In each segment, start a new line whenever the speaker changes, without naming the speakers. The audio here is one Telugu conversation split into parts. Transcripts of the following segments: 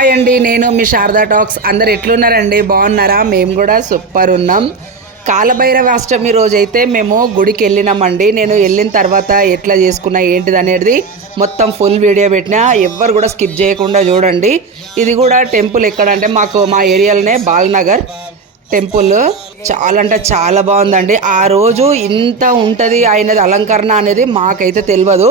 హాయ్ అండి నేను మీ శారదా టాక్స్. అందరు ఎట్లున్నారండి? బాగున్నారా? మేము కూడా సూపర్ ఉన్నాం. కాలభైరవ అష్టమి రోజు అయితే మేము గుడికి వెళ్ళినామండి. నేను వెళ్ళిన తర్వాత ఎట్లా చేసుకున్నా ఏంటిది అనేది మొత్తం ఫుల్ వీడియో పెట్టినా ఎవ్వరు కూడా స్కిప్ చేయకుండా చూడండి. ఇది కూడా టెంపుల్ ఎక్కడంటే మాకు మా ఏరియాలోనే బాల్నగర్ టెంపుల్. చాలా అంటే చాలా బాగుందండి. ఆ రోజు ఇంత ఉంటుంది అయినది అలంకరణ అనేది మాకైతే తెలియదు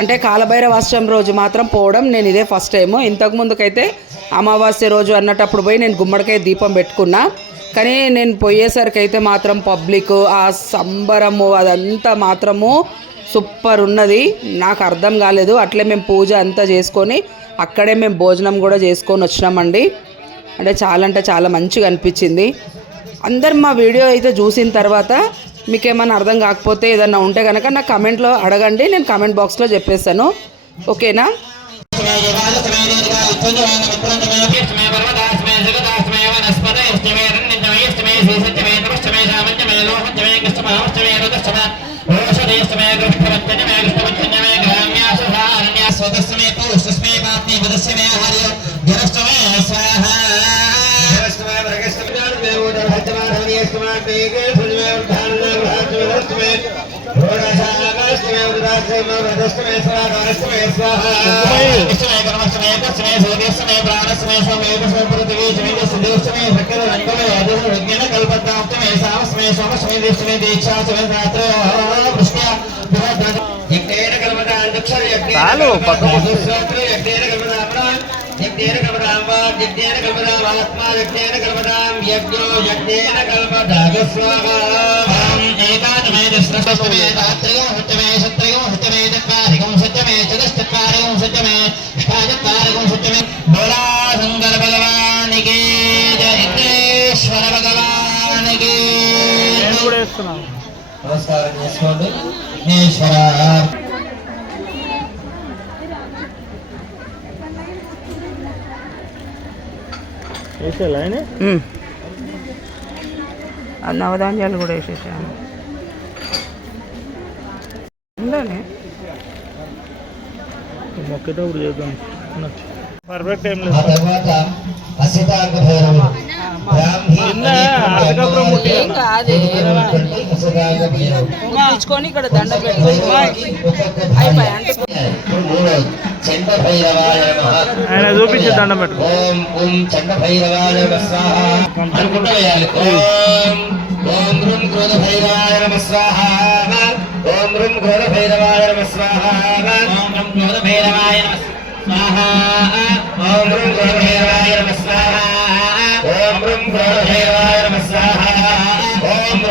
అంటే కాలభైరవ రోజు మాత్రం పోవడం నేను ఇదే ఫస్ట్ టైం ఇంతకు ముందుకైతే అమావాస్య రోజు అన్నటప్పుడు పోయి నేను గుమ్మడికాయ దీపం పెట్టుకున్నా. కానీ నేను పోయేసరికి అయితే మాత్రం పబ్లిక్ ఆ సంబరము అదంతా మాత్రము సూపర్ ఉన్నది. నాకు అర్థం కాలేదు. అట్లే మేము పూజ అంతా చేసుకొని అక్కడే మేము భోజనం కూడా చేసుకొని వచ్చినామండి. అంటే చాలా అంటే చాలా మంచిగా అనిపించింది. అందరు మా వీడియో అయితే చూసిన తర్వాత మీకు ఏమైనా అర్థం కాకపోతే ఏదన్నా ఉంటే కనుక నా కమెంట్లో అడగండి. నేను కమెంట్ బాక్స్లో చెప్పేస్తాను. ఓకేనా?
में जगालस में रेलगा इच्छन स्वाहा
చాలు, పక్కకు
యజ్ఞేన కల్పదాం యజ్ఞేన కల్పదాం ఆత్మా యజ్ఞేన కల్పదాం యజ్ఞో యజ్ఞేన కల్పదాగ స్వాహాం ఏకాదమే దశ్రష్టమే రాత్రిగం సత్యమే అష్టాచత్వారిగం సత్యమే బోలా శంకర భగవానికి జయ విఘ్నేశ్వర భగవానికి
నేను కూడా వేస్తున్నాను.
నమస్కారం చేసుకోండి. విఘ్నేశ్వర
నవధాన్యాలు కూడా వేసేసాను ఉండాలి.
మొక్కేటప్పుడు చేద్దాం. పర్ఫెక్ట్ ఏం లేదు.
తర్వాత
ఏం కాదు. ముట్టించుకొని ఇక్కడ దండ పెట్టుకొని అయిపోయి అంటే
ఆయన చూపించి దండం పెట్టుకో.
ఓం ఓం చండ భైరవాయ స్వాహ అనుకుంటూ వేయాలి.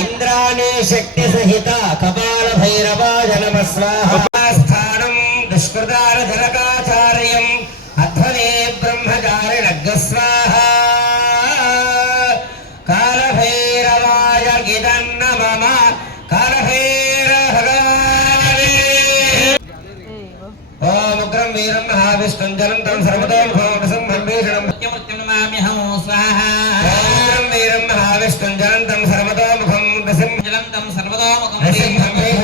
ఇంద్రాణి శక్తి సహిత కపాల భైరవాజ నమస్వాహాస్థానం దుష్కృతార జనకాచార్యం అధ్వనే బ్రహ్మచారి నగ్స్వాహ కాల భైరవాజ గిదన్న మమ కాల భైర ఓం ఉగ్రం వీరం మహావిష్ణుం జలం తం సర్వతో భవసం భవేషణం స్వాహ. ఓం ఉగ్రం వీరం మహావిష్ణుం జలం తం సర్వ ప్రశాంతం
సర్వదా ముఖం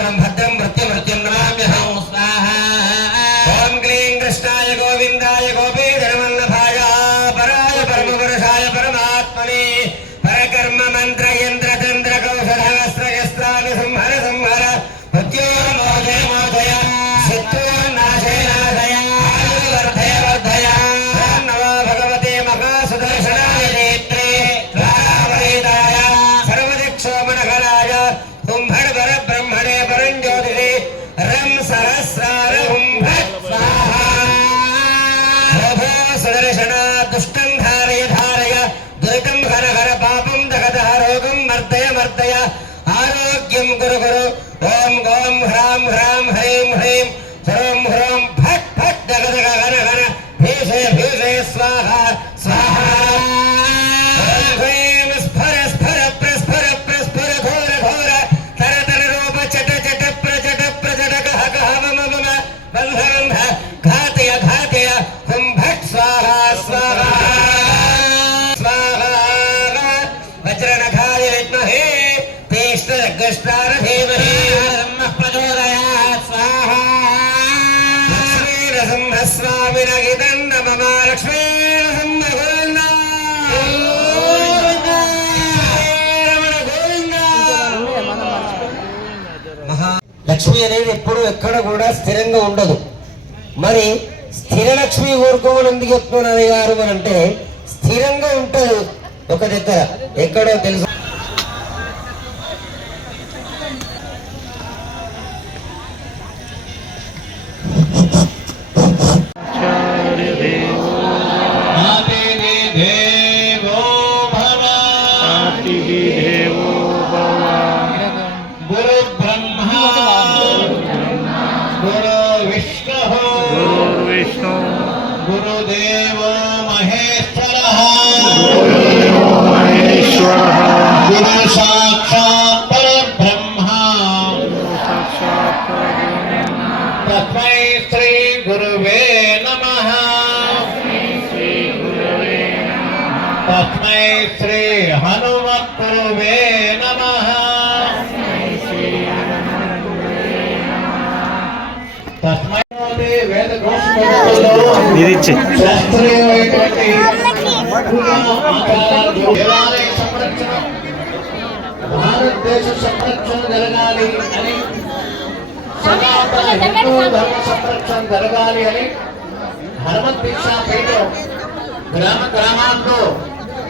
లక్ష్మి అనేది ఎప్పుడు ఎక్కడ కూడా స్థిరంగా ఉండదు. మరి స్థిర లక్ష్మి కోరుకోమని ఎందుకు చెప్తున్నాను గారు అని అంటే స్థిరంగా ఉంటుంది ఒక దగ్గర. ఎక్కడో తెలుసు. తస్మై శ్రీ గురువే నమ తస్మై శ్రీ హనుమత్ గురువే నమ తస్మై వేద శాస్త్రీయమైనటువంటి దేవాలయ సంరక్షణ భారతదేశ సంరక్షణ జరగాలి అని సంరక్షణ జరగాలి అని హనుమత్ దీక్షా గ్రామ గ్రామాల్లో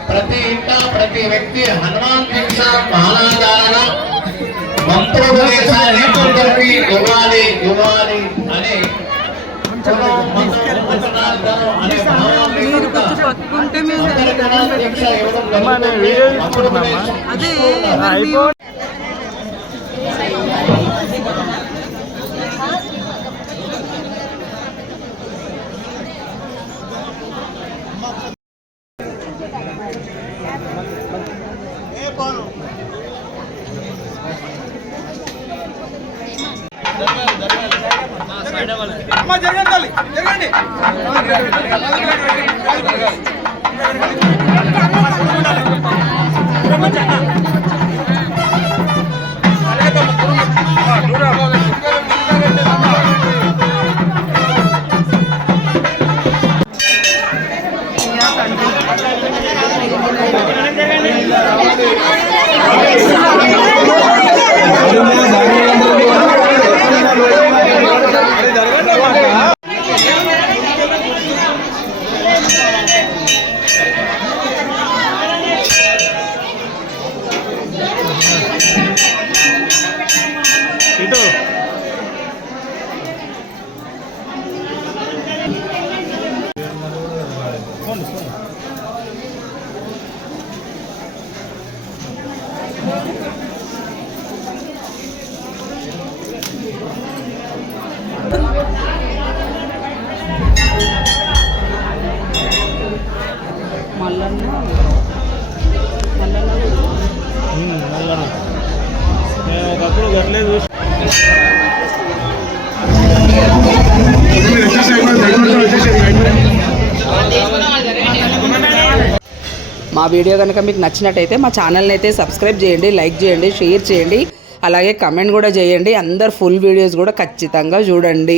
ప్రతి ఇంట ప్రతి వ్యక్తి హనుమాన్ దీక్ష మహానాదాలన మంత్రోపదేశాన్ని అందరికీ ఇవ్వాలి ఇవ్వాలి అని కులం, అమ్మ మతనార్థం తల్లి జరగండి.
అమ్మ
మా వీడియో కనుక మీకు నచ్చినట్టయితే మా ఛానల్ని అయితే సబ్స్క్రైబ్ చేయండి లైక్ చేయండి షేర్ చేయండి అలాగే కమెంట్ కూడా చేయండి. అందరు ఫుల్ వీడియోస్ కూడా ఖచ్చితంగా చూడండి.